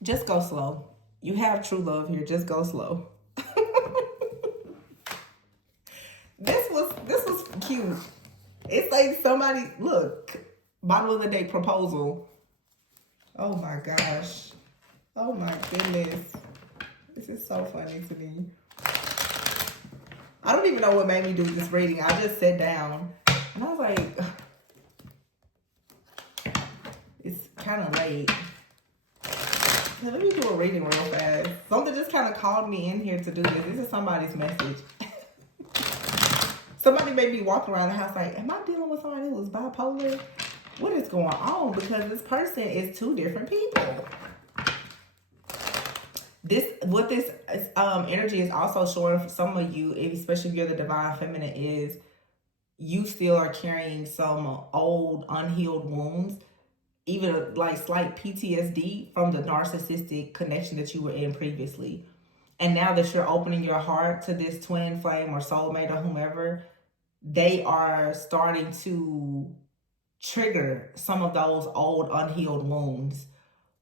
Just go slow. You have true love here. Just go slow. This was cute. It's like somebody, look, bottom of the day proposal. Oh my gosh. Oh my goodness. This is so funny to me. I don't even know what made me do this reading. I just sat down and I was like, it's kind of late. Let me do a reading real fast. Something just kind of called me in here to do this. This is somebody's message. Somebody may be walking around the house like, am I dealing with somebody who is bipolar? What is going on? Because this person is two different people. This energy is also showing for some of you, especially if you're the divine feminine, is you still are carrying some old unhealed wounds, even like slight PTSD from the narcissistic connection that you were in previously. And now that you're opening your heart to this twin flame or soulmate or whomever, they are starting to trigger some of those old unhealed wounds.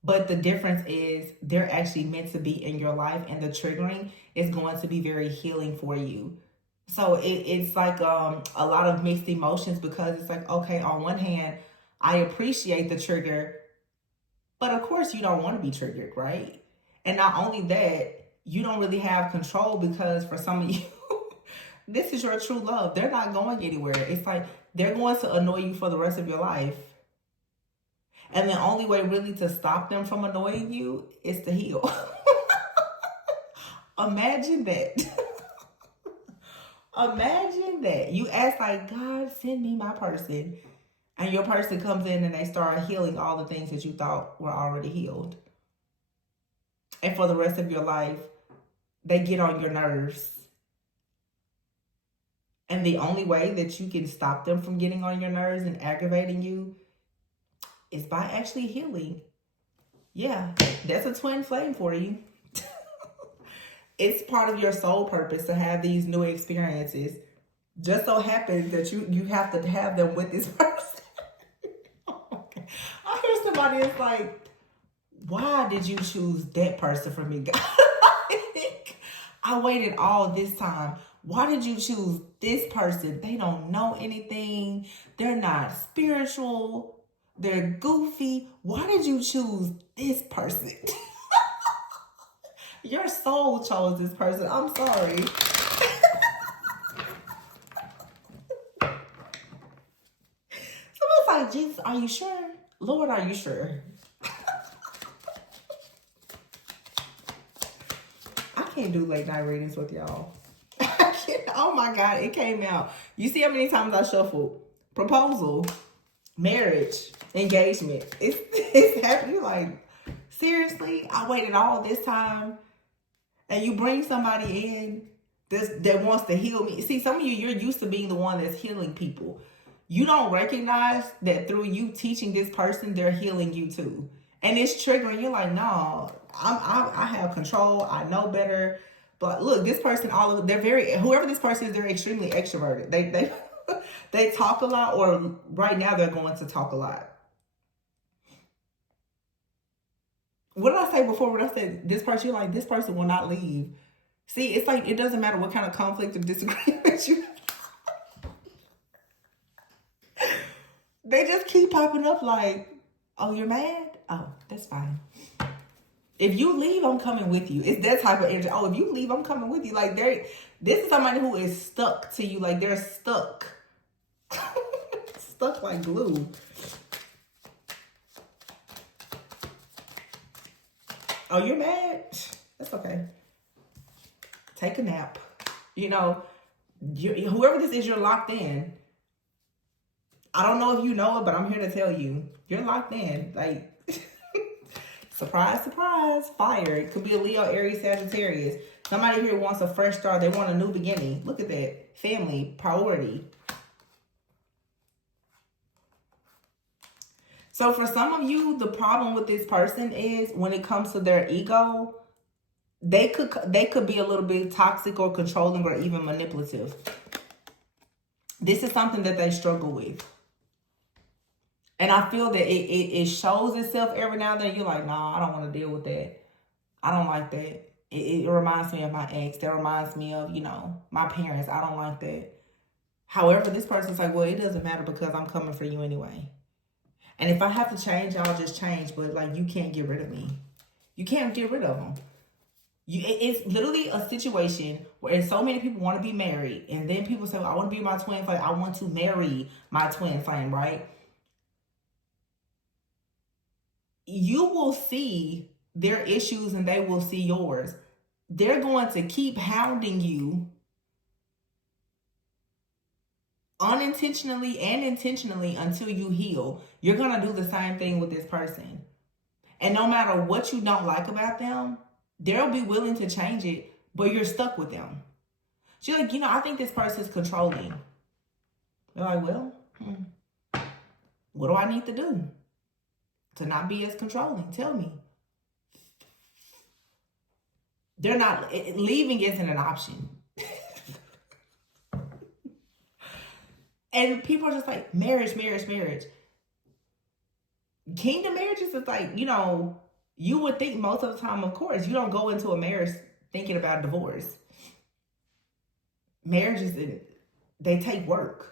But the difference is they're actually meant to be in your life, and the triggering is going to be very healing for you. So it's like a lot of mixed emotions, because it's like, okay, on one hand, I appreciate the trigger, but of course you don't want to be triggered, right? And not only that, you don't really have control, because for some of you, this is your true love. They're not going anywhere. It's like they're going to annoy you for the rest of your life. And the only way really to stop them from annoying you is to heal. Imagine that. Imagine that. You ask like, God, send me my person. And your person comes in and they start healing all the things that you thought were already healed. And for the rest of your life, they get on your nerves. And the only way that you can stop them from getting on your nerves and aggravating you is by actually healing. Yeah, that's a twin flame for you. It's part of your soul purpose to have these new experiences. Just so happens that you have to have them with this person. Okay. I hear somebody is like, why did you choose that person for me? I waited all this time. Why did you choose this person? They don't know anything. They're not spiritual. They're goofy. Why did you choose this person? Your soul chose this person. I'm sorry. Someone's like, Jesus, are you sure? Lord, are you sure? I can't do late night readings with y'all. Oh my God, it came out. You see how many times I shuffled? Proposal, marriage, engagement. It's happening. Like, seriously, I waited all this time, and you bring somebody in that wants to heal me. See, some of you, you're used to being the one that's healing people. You don't recognize that through you teaching this person, they're healing you too. And it's triggering. You're like, no, I have control. I know better. But look, this person, whoever this person is, they're extremely extroverted. They talk a lot, or right now they're going to talk a lot. What did I say before when I said this person? You're like, this person will not leave. See, it's like, it doesn't matter what kind of conflict or disagreement you have. They just keep popping up like, oh, you're mad? Oh, that's fine. If you leave, I'm coming with you. It's that type of energy. Oh, if you leave, I'm coming with you. Like, this is somebody who is stuck to you. Like, they're stuck. Stuck like glue. Oh, you're mad? That's okay. Take a nap. You know, whoever this is, you're locked in. I don't know if you know it, but I'm here to tell you. You're locked in. Like, surprise, surprise, fire. It could be a Leo, Aries, Sagittarius. Somebody here wants a fresh start. They want a new beginning. Look at that. Family, priority. So for some of you, the problem with this person is when it comes to their ego, they could be a little bit toxic or controlling or even manipulative. This is something that they struggle with. And I feel that it shows itself every now and then. You're like, nah, I don't want to deal with that. I don't like that. It reminds me of my ex. That reminds me of, my parents. I don't like that. However, this person's like, well, it doesn't matter because I'm coming for you anyway. And if I have to change, I'll just change. But, like, you can't get rid of me. You can't get rid of them. It's literally a situation where so many people want to be married. And then people say, well, I want to be my twin flame. I want to marry my twin flame, right? You will see their issues and they will see yours. They're going to keep hounding you unintentionally and intentionally until you heal. You're going to do the same thing with this person. And no matter what you don't like about them, they'll be willing to change it, but you're stuck with them. She's like, I think this person's controlling. You're like, well, what do I need to do to not be as controlling? Tell me. They're not, leaving isn't an option. And people are just like, marriage. Kingdom marriages is like, you would think most of the time, of course, you don't go into a marriage thinking about divorce. Marriages, they take work.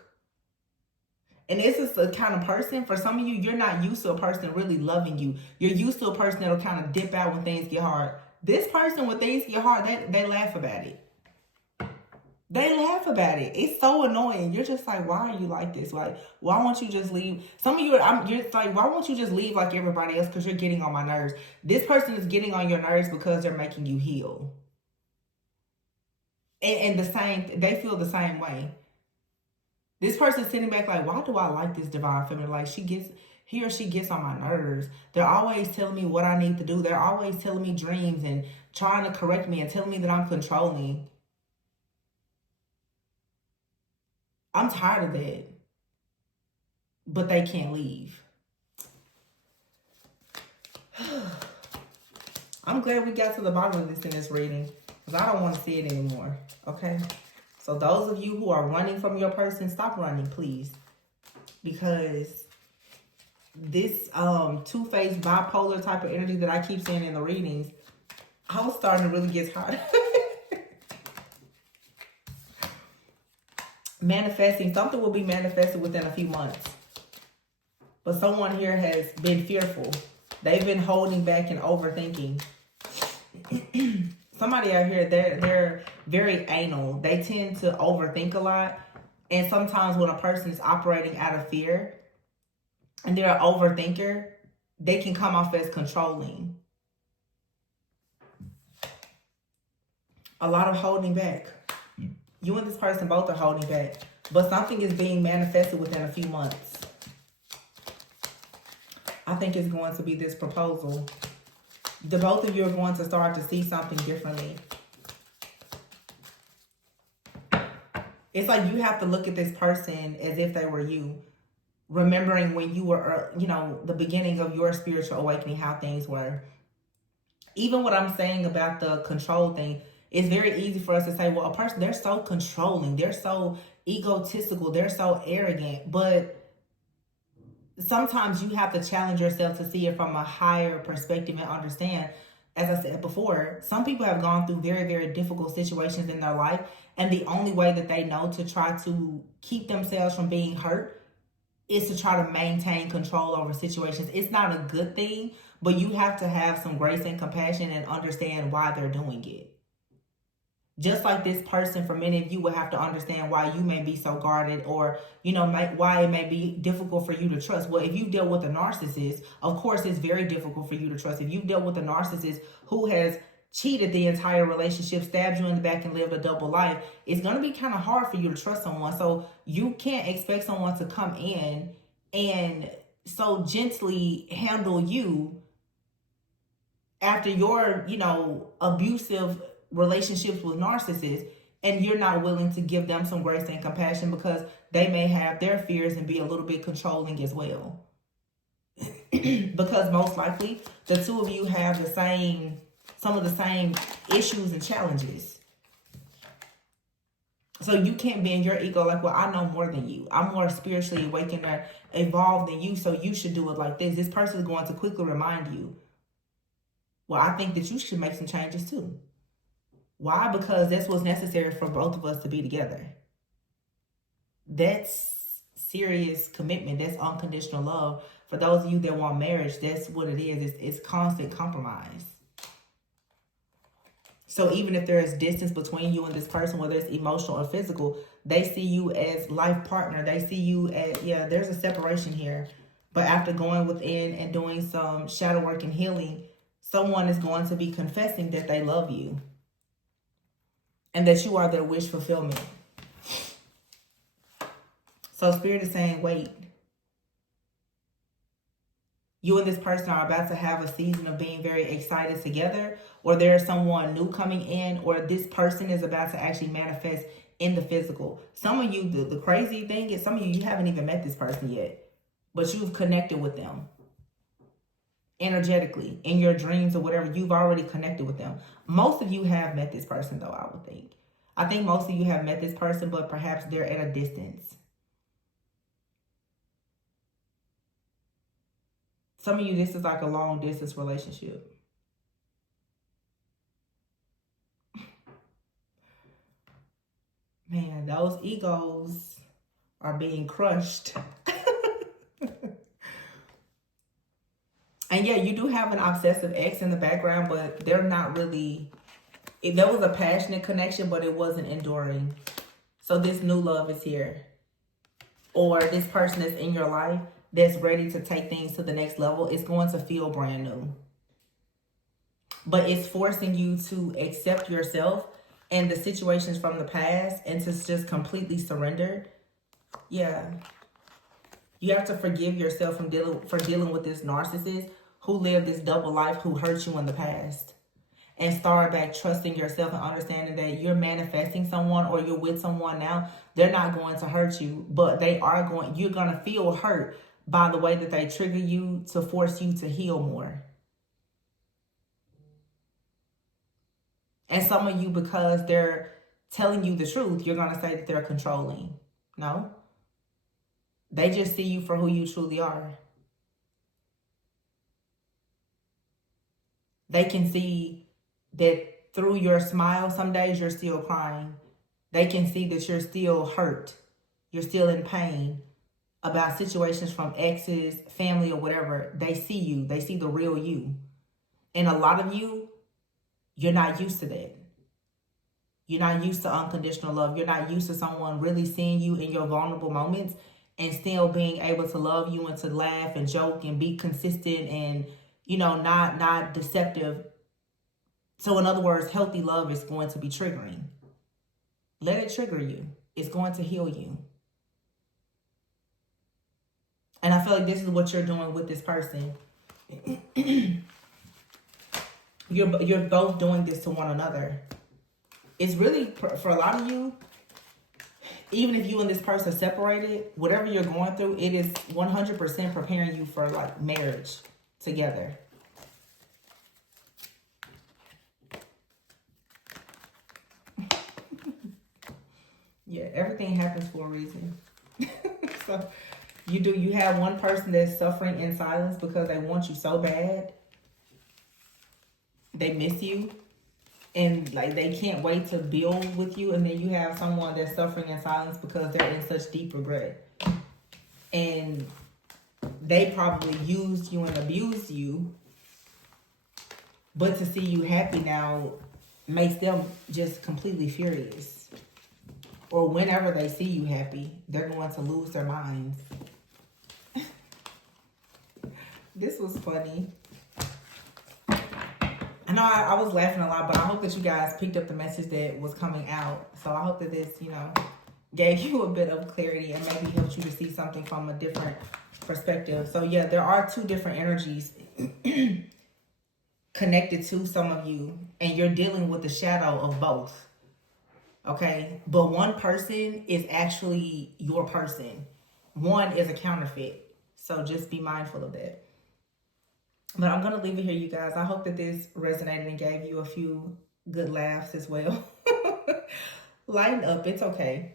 And this is the kind of person, for some of you, you're not used to a person really loving you. You're used to a person that'll kind of dip out when things get hard. This person, when things get hard, they laugh about it. They laugh about it. It's so annoying. You're just like, why are you like this? Like, why won't you just leave? Some of you, you're like, why won't you just leave like everybody else? Because you're getting on my nerves. This person is getting on your nerves because they're making you heal. And they feel the same way. This person's sitting back like, why do I like this divine feminine? Like, he or she gets on my nerves. They're always telling me what I need to do. They're always telling me dreams and trying to correct me and telling me that I'm controlling. I'm tired of that. But they can't leave. I'm glad we got to the bottom of this in this reading, because I don't want to see it anymore. Okay? So those of you who are running from your person, stop running, please. Because this two-faced bipolar type of energy that I keep seeing in the readings, I was starting to really get tired. Manifesting. Something will be manifested within a few months. But someone here has been fearful. They've been holding back and overthinking. Somebody out here, they're very anal. They tend to overthink a lot. And sometimes when a person is operating out of fear and they're an overthinker, they can come off as controlling. A lot of holding back. You and this person both are holding back. But something is being manifested within a few months. I think it's going to be this proposal. The both of you are going to start to see something differently. It's like you have to look at this person as if they were you. Remembering when you were, the beginning of your spiritual awakening, how things were. Even what I'm saying about the control thing, it's very easy for us to say, well, a person, they're so controlling. They're so egotistical. They're so arrogant. But sometimes you have to challenge yourself to see it from a higher perspective and understand, as I said before, some people have gone through very, very difficult situations in their life. And the only way that they know to try to keep themselves from being hurt is to try to maintain control over situations. It's not a good thing, but you have to have some grace and compassion and understand why they're doing it. Just like this person, for many of you, will have to understand why you may be so guarded, or, why it may be difficult for you to trust. Well, if you deal with a narcissist, of course, it's very difficult for you to trust. If you've dealt with a narcissist who has cheated the entire relationship, stabbed you in the back, and lived a double life, it's going to be kind of hard for you to trust someone. So you can't expect someone to come in and so gently handle you after your, abusive relationships with narcissists, and you're not willing to give them some grace and compassion because they may have their fears and be a little bit controlling as well. Because most likely the two of you have some of the same issues and challenges. So you can't be in your ego like, well, I know more than you. I'm more spiritually awakened or evolved than you, so you should do it like this. This person is going to quickly remind you, well, I think that you should make some changes too. Why? Because that's what's necessary for both of us to be together. That's serious commitment. That's unconditional love. For those of you that want marriage, that's what it is. It's constant compromise. So even if there is distance between you and this person, whether it's emotional or physical, they see you as life partner. They see you as, there's a separation here. But after going within and doing some shadow work and healing, someone is going to be confessing that they love you and that you are their wish fulfillment. So Spirit is saying, wait. You and this person are about to have a season of being very excited together, or there's someone new coming in, or this person is about to actually manifest in the physical. Some of you, the crazy thing is, some of you haven't even met this person yet, but you've connected with them energetically in your dreams or whatever. You've already connected with them. Most of you have met this person, though, I would think. I think most of you have met this person, but perhaps they're at a distance. Some of you, this is like a long distance relationship. Man, those egos are being crushed. And yeah, you do have an obsessive ex in the background, but they're not really, there was a passionate connection, but it wasn't enduring. So this new love is here. Or this person that's in your life that's ready to take things to the next level, it's going to feel brand new. But it's forcing you to accept yourself and the situations from the past and to just completely surrender. Yeah. You have to forgive yourself for dealing with this narcissist who lived this double life, who hurt you in the past. And start back trusting yourself and understanding that you're manifesting someone or you're with someone now. They're not going to hurt you, but you're going to feel hurt by the way that they trigger you to force you to heal more. And some of you, because they're telling you the truth, you're going to say that they're controlling. No. They just see you for who you truly are. They can see that through your smile, some days you're still crying. They can see that you're still hurt. You're still in pain about situations from exes, family, or whatever. They see you. They see the real you. And a lot of you, you're not used to that. You're not used to unconditional love. You're not used to someone really seeing you in your vulnerable moments and still being able to love you and to laugh and joke and be consistent and, not deceptive. So in other words, healthy love is going to be triggering. Let it trigger you. It's going to heal you. And I feel like this is what you're doing with this person. You're both doing this to one another. It's really, for a lot of you, even if you and this person are separated, whatever you're going through, it is 100% preparing you for like marriage together. Yeah, everything happens for a reason. So you have one person that's suffering in silence because they want you so bad. They miss you. And like they can't wait to build with you. And then you have someone that's suffering in silence because they're in such deep regret. And they probably used you and abused you. But to see you happy now makes them just completely furious. Or whenever they see you happy, they're going to lose their minds. This was funny. I know I was laughing a lot, but I hope that you guys picked up the message that was coming out. So I hope that this, gave you a bit of clarity and maybe helped you to see something from a different perspective. So yeah, there are two different energies connected to some of you, and you're dealing with the shadow of both. Okay? But one person is actually your person. One is a counterfeit. So just be mindful of that. But I'm going to leave it here, you guys. I hope that this resonated and gave you a few good laughs as well. Lighten up. It's okay.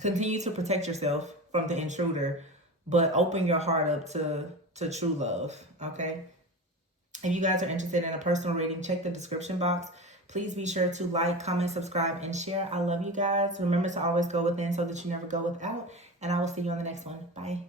Continue to protect yourself from the intruder, but open your heart up to true love, okay? If you guys are interested in a personal reading, check the description box. Please be sure to like, comment, subscribe, and share. I love you guys. Remember to always go within so that you never go without. And I will see you on the next one. Bye.